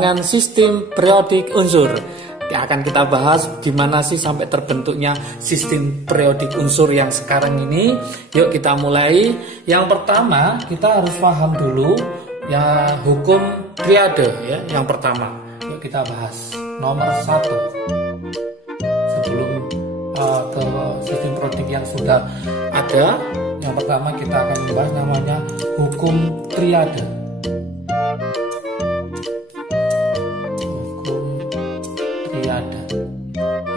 dengan sistem periodik unsur. Akan kita bahas gimana sih sampai terbentuknya sistem periodik unsur yang sekarang ini. Yuk kita mulai. Yang pertama kita harus paham dulu ya hukum triade ya. Yang pertama, yuk kita bahas nomor 1. Sebelum ke sistem periodik yang sudah ada, yang pertama kita akan membahas namanya hukum triade.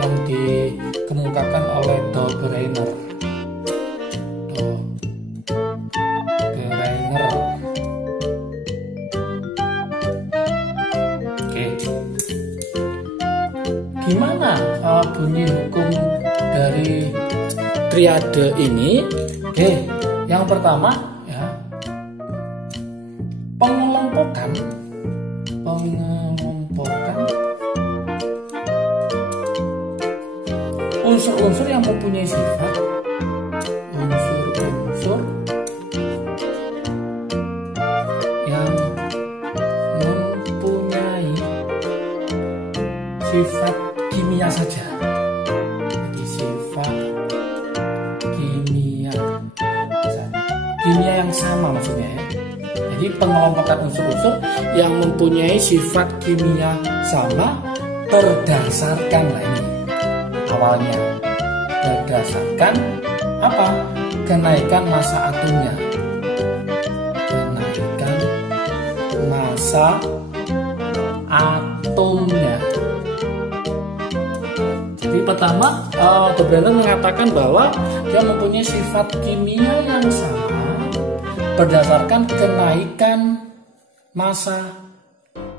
Yang dikemukakan oleh Dobereiner. Oke. Gimana bunyi hukum dari triade ini? Oke, yang pertama ya, pengelompokan unsur-unsur yang mempunyai sifat unsur-unsur yang mempunyai sifat kimia saja. Jadi sifat kimia yang sama maksudnya ya. Jadi pengelompokan unsur-unsur yang mempunyai sifat kimia sama berdasarkan awalnya berdasarkan apa? Kenaikan massa atomnya. Kenaikan massa atomnya. Jadi pertama, Dobereiner mengatakan bahwa dia mempunyai sifat kimia yang sama berdasarkan kenaikan massa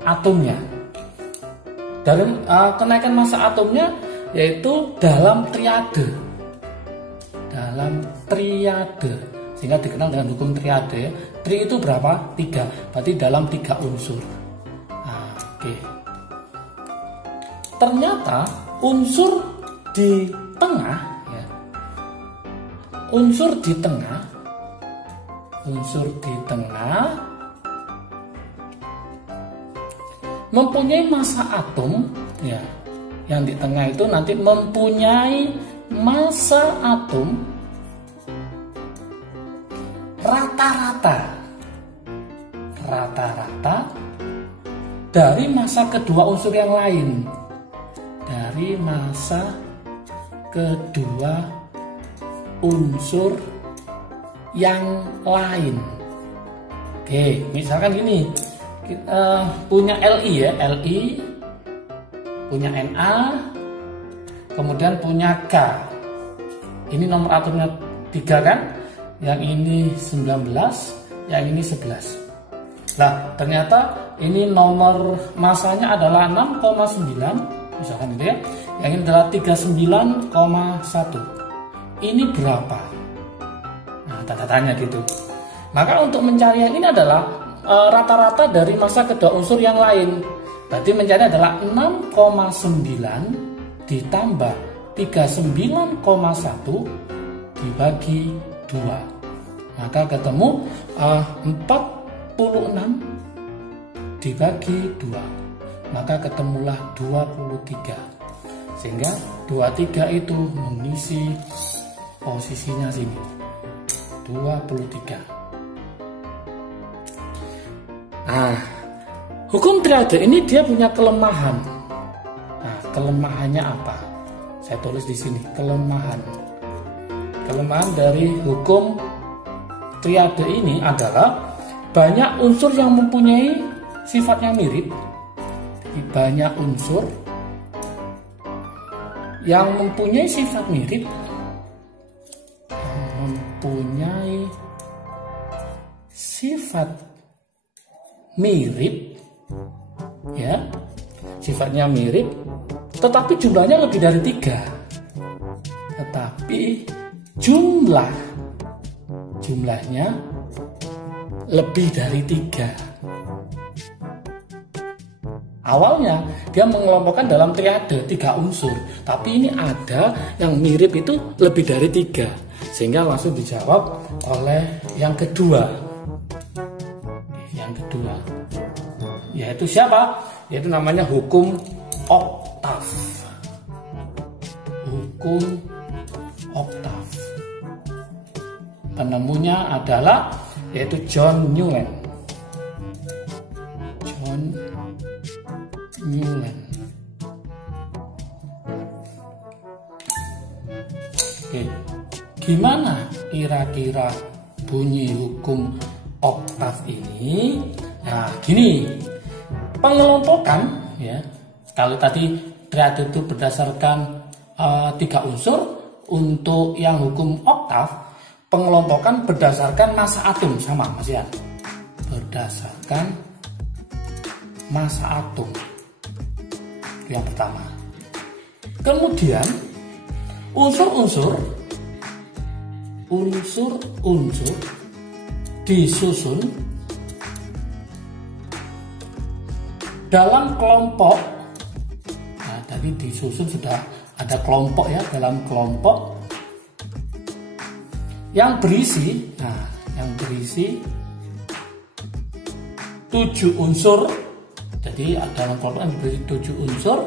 atomnya. Dari kenaikan massa atomnya yaitu dalam triade, sehingga dikenal dengan hukum triade. Tri itu berapa? 3, berarti dalam 3 unsur. Oke. Ternyata unsur di tengah ya, unsur di tengah mempunyai massa atom ya. Yang di tengah itu nanti mempunyai massa atom rata-rata dari massa kedua unsur yang lain. Dari massa kedua unsur yang lain. Oke, misalkan gini, kita punya Li ya, Li punya Na, kemudian punya K. Ini nomor atomnya 3 kan? Yang ini 19, yang ini 11. Nah, ternyata ini nomor masanya adalah 6,9, misalkan itu ya. Yang ini adalah 39,1. Ini berapa? Nah, tanda tanya gitu. Maka untuk mencari yang ini adalah rata-rata dari massa kedua unsur yang lain. Berarti mencari adalah 6,9 ditambah 39,1 dibagi 2. Maka ketemu 46 dibagi 2. Maka ketemulah 23. Sehingga 23 itu mengisi posisinya sini. 23. Hukum triade ini dia punya kelemahan. Nah, kelemahannya apa? Saya tulis di sini, kelemahan. Kelemahan dari hukum triade ini adalah banyak unsur yang mempunyai sifat yang mirip. Jadi banyak unsur yang mempunyai sifat mirip, ya, sifatnya mirip, tetapi jumlahnya lebih dari 3. Tetapi jumlahnya lebih dari 3. Awalnya dia mengelompokkan dalam triade 3 unsur, tapi ini ada yang mirip itu lebih dari 3, sehingga langsung dijawab oleh yang kedua. Yang kedua yaitu siapa? yaitu namanya hukum oktav. Hukum oktav. Penemunya adalah yaitu John Newland. John Newland. Oke, gimana kira-kira bunyi hukum oktav ini? Nah, gini, pengelompokan ya. Kalau tadi triade itu berdasarkan 3 unsur, untuk yang hukum oktav pengelompokan berdasarkan massa atom, sama Mas Yan. Berdasarkan massa atom. Yang pertama. Kemudian unsur-unsur disusun dalam kelompok. Nah, tadi disusun sudah ada kelompok ya, dalam kelompok yang berisi 7 unsur. Jadi dalam kelompok yang berisi 7 unsur.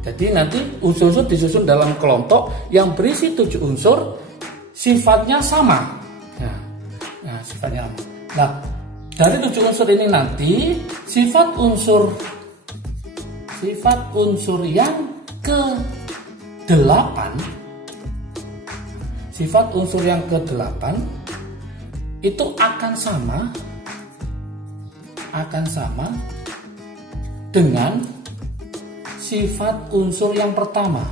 Jadi nanti unsur-unsur disusun dalam kelompok yang berisi 7 unsur, sifatnya sama. Nah, sifatnya sama. Nah, dari 7 unsur ini nanti sifat unsur yang ke-8, sifat unsur yang ke-8 itu akan sama dengan sifat unsur yang pertama.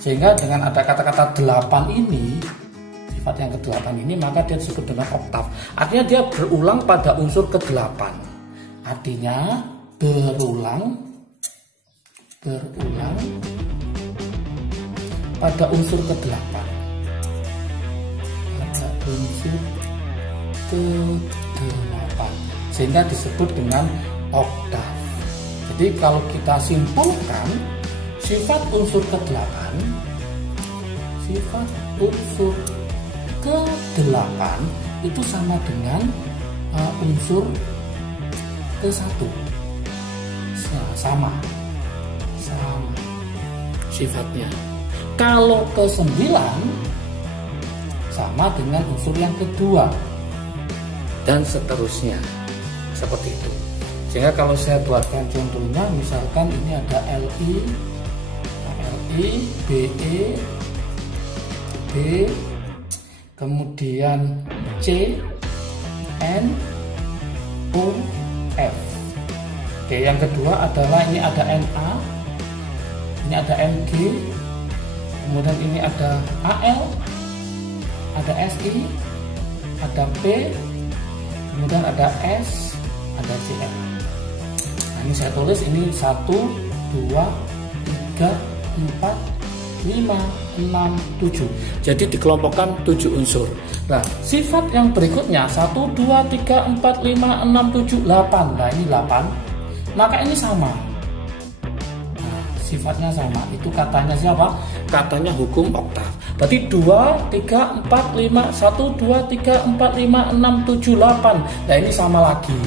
Sehingga dengan ada kata-kata 8 ini, sifat yang ke-8 ini, maka dia disebut dengan oktav. Artinya dia berulang pada unsur ke-8. Artinya berulang pada unsur ke-8. Sehingga disebut dengan oktav. Jadi kalau kita simpulkan, sifat unsur ke-8 itu sama dengan unsur ke-1. Sama sifatnya. Kalau ke-9 sama dengan unsur yang kedua, dan seterusnya seperti itu. Sehingga kalau saya buatkan contohnya, misalkan ini ada Li, Be, B, kemudian C, N, O, F. Oke, yang kedua adalah ini ada Na, ini ada Mg, kemudian ini ada Al, ada Si, ada P, kemudian ada S, ada Cl. Nah, ini saya tulis ini 1, 2, 3, 4, 5, 6, 7. Jadi dikelompokkan 7 unsur. Nah, sifat yang berikutnya 1, 2, 3, 4, 5, 6, 7, 8. Nah, ini 8. Maka ini sama. Nah, sifatnya sama. Itu katanya siapa? Katanya hukum oktav. Berarti 2, 3, 4, 5, 1, 2, 3, 4, 5, 6, 7, 8. Nah, ini sama lagi.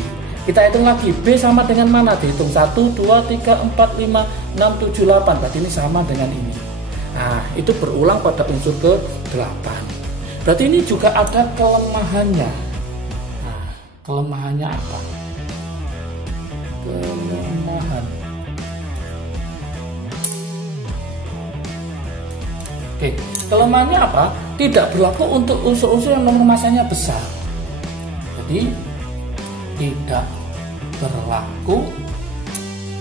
Kita hitung lagi, B sama dengan mana? Dihitung 1, 2, 3, 4, 5, 6, 7, 8. Berarti ini sama dengan ini. Nah, itu berulang pada unsur ke-8. Berarti ini juga ada kelemahannya. Nah, kelemahannya apa? Kelemahan. Oke, kelemahannya apa? Tidak berlaku untuk unsur-unsur yang nomor masanya besar. Jadi tidak berlaku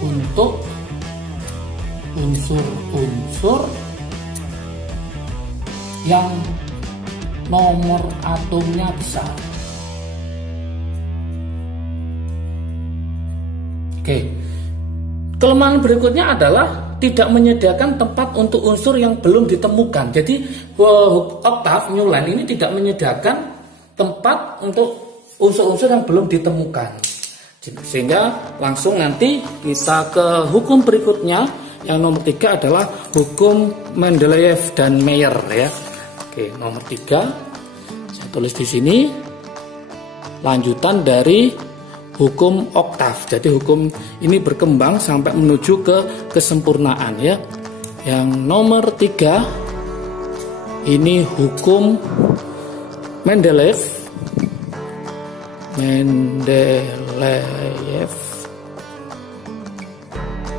untuk unsur-unsur yang nomor atomnya besar. Oke, kelemahan berikutnya adalah tidak menyediakan tempat untuk unsur yang belum ditemukan. Jadi oktav Newland ini tidak menyediakan tempat untuk unsur-unsur yang belum ditemukan. Sehingga langsung nanti kita ke hukum berikutnya. Yang nomor 3 adalah hukum Mendeleev dan Mayer ya. Oke, nomor 3 saya tulis di sini. lanjutan dari hukum oktav. Jadi hukum ini berkembang sampai menuju ke kesempurnaan ya. Yang nomor 3 ini hukum Mendeleev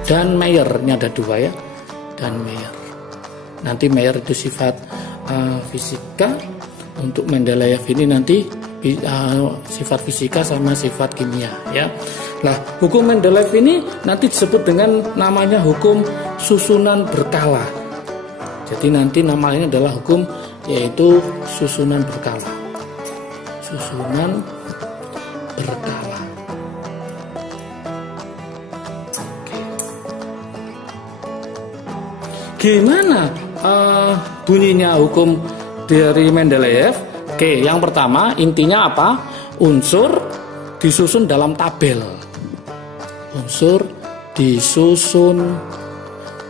dan Mayer. Ini ada 2 ya, dan Mayer. Nanti Mayer itu sifat fisika, untuk Mendeleev ini nanti sifat fisika sama sifat kimia ya. Nah, hukum Mendeleev ini nanti disebut dengan namanya hukum susunan berkala. Jadi nanti namanya adalah hukum yaitu susunan berkala. Susunan berkala. Oke. Gimana bunyinya hukum dari Mendeleev? Oke, yang pertama intinya apa? Unsur disusun dalam tabel. Unsur disusun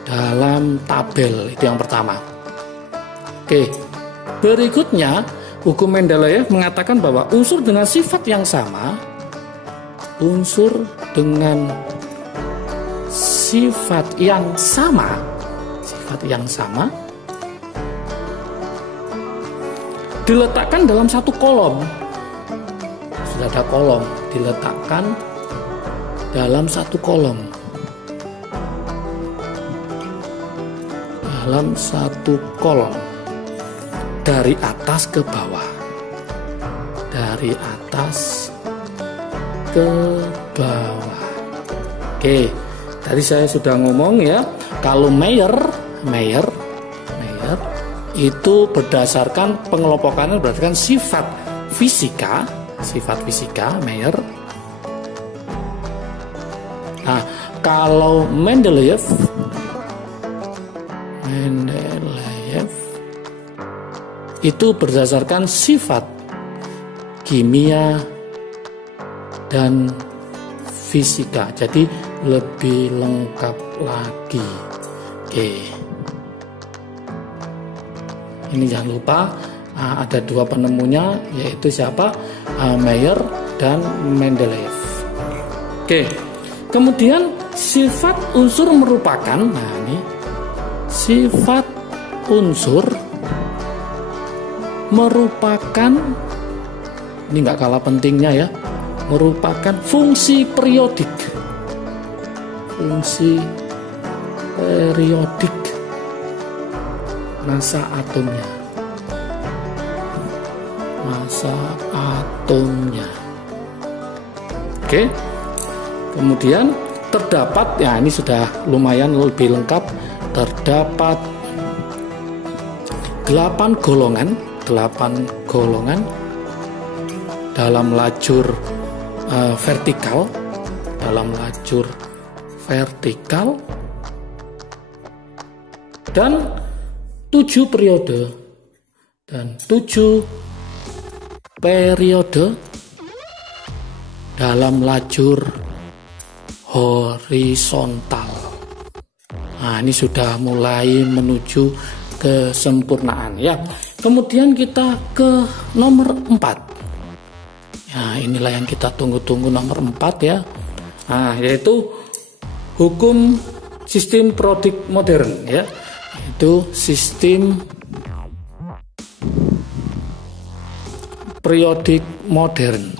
dalam tabel, itu yang pertama. Oke, berikutnya hukum Mendeleev mengatakan bahwa unsur dengan sifat yang sama, unsur dengan sifat yang sama diletakkan dalam satu kolom. Sudah ada kolom, diletakkan dalam satu kolom. Dalam satu kolom. Dari atas ke bawah. Dari atas ke bawah. Oke, tadi saya sudah ngomong ya, kalau Mayer itu berdasarkan pengelompokannya berdasarkan sifat fisika Mayer. Nah, kalau Mendeleev itu berdasarkan sifat kimia dan fisika. Jadi lebih lengkap lagi. Oke. Ini jangan lupa ada 2 penemunya, yaitu siapa? Mayer dan Mendeleev. Oke. Kemudian sifat unsur merupakan, nah ini sifat unsur merupakan, ini nggak kalah pentingnya ya, merupakan fungsi periodik. Fungsi periodik massa atomnya. Oke. Kemudian terdapat, ya ini sudah lumayan lebih lengkap, terdapat 8 golongan dalam lajur vertikal, dan 7 periode dalam lajur horizontal. Nah, ini sudah mulai menuju kesempurnaan ya. Kemudian kita ke nomor 4. Ya, inilah yang kita tunggu-tunggu, nomor 4 ya. Nah, yaitu hukum sistem periodik modern ya. Itu sistem periodik modern.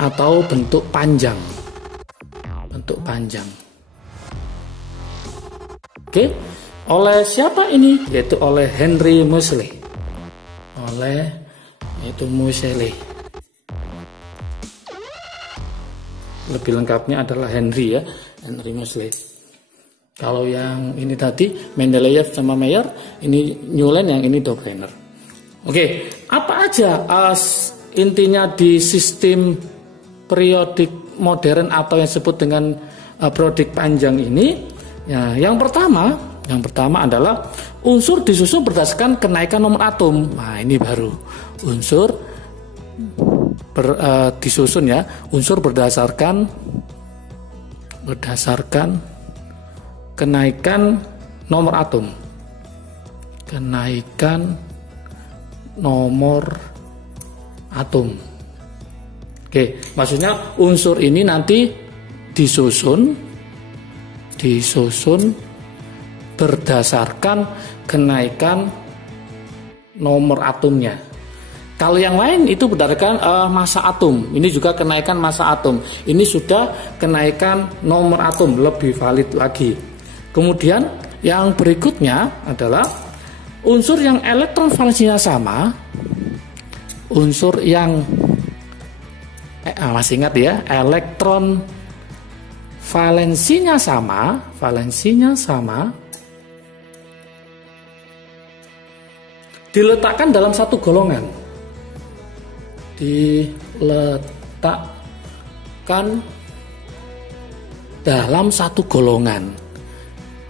Atau bentuk panjang. Oke, oleh siapa ini? Yaitu oleh Henry Moseley. Lebih lengkapnya adalah Henry Moseley. Kalau yang ini tadi Mendeleev sama Mayer, ini Newland, yang ini Dobereiner. Oke, apa aja intinya di sistem periodik modern atau yang disebut dengan periodik panjang ini? Ya, yang pertama adalah unsur disusun berdasarkan kenaikan nomor atom. Nah, ini baru unsur disusun ya, unsur berdasarkan kenaikan nomor atom. kenaikan nomor atom. Oke, maksudnya unsur ini nanti disusun berdasarkan kenaikan nomor atomnya. Kalau yang lain itu berdasarkan massa atom. Ini juga kenaikan massa atom. Ini sudah kenaikan nomor atom, lebih valid lagi. Kemudian yang berikutnya adalah unsur yang elektron valensinya sama. Unsur yang masih ingat ya, elektron valensinya sama, diletakkan dalam satu golongan.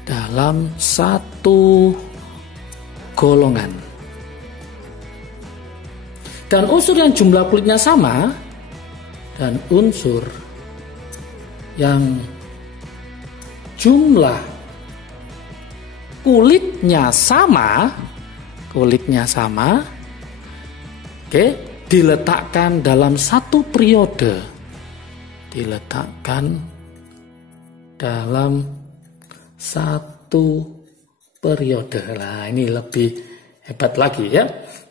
Dalam satu golongan. Dan unsur yang jumlah kulitnya sama dan unsur yang jumlah kulitnya sama, oke, diletakkan dalam satu periode, Nah, ini lebih hebat lagi ya.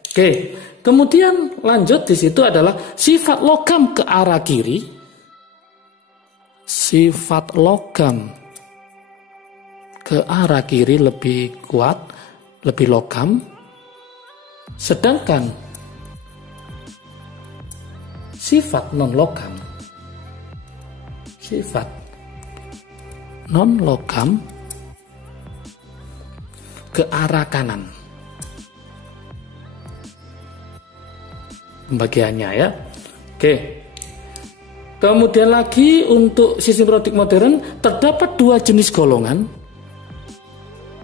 Oke, kemudian lanjut di situ adalah sifat logam ke arah kiri. Sifat logam ke arah kiri lebih kuat, lebih logam. Sedangkan sifat non logam ke arah kanan. Pembagiannya ya. Oke. Kemudian lagi untuk sistem periodik modern terdapat dua jenis golongan.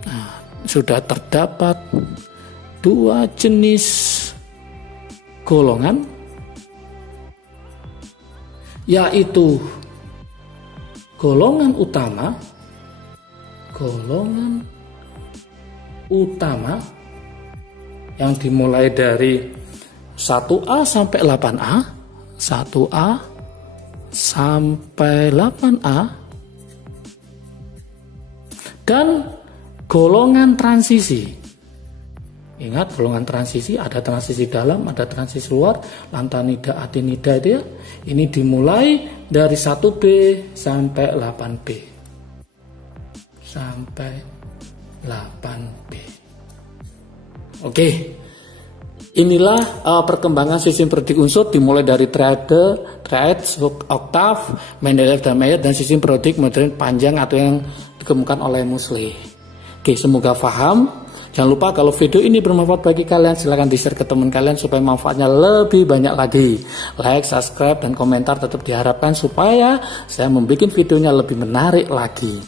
Nah, sudah terdapat dua jenis golongan, yaitu golongan utama yang dimulai dari 1A sampai 8A, 1A sampai 8A, dan golongan transisi. Ingat, golongan transisi ada transisi dalam, ada transisi luar, lantanida, adenida itu ya. Ini dimulai dari 1B sampai 8B. Oke. Inilah perkembangan sistem periodik unsur dimulai dari triad, oktav, Mendeleev dan Mayer, dan sistem periodik modern panjang atau yang dikemukakan oleh Moseley. Oke, semoga paham. Jangan lupa kalau video ini bermanfaat bagi kalian, silahkan di-share ke teman kalian supaya manfaatnya lebih banyak lagi. Like, subscribe, dan komentar tetap diharapkan supaya saya membuat videonya lebih menarik lagi.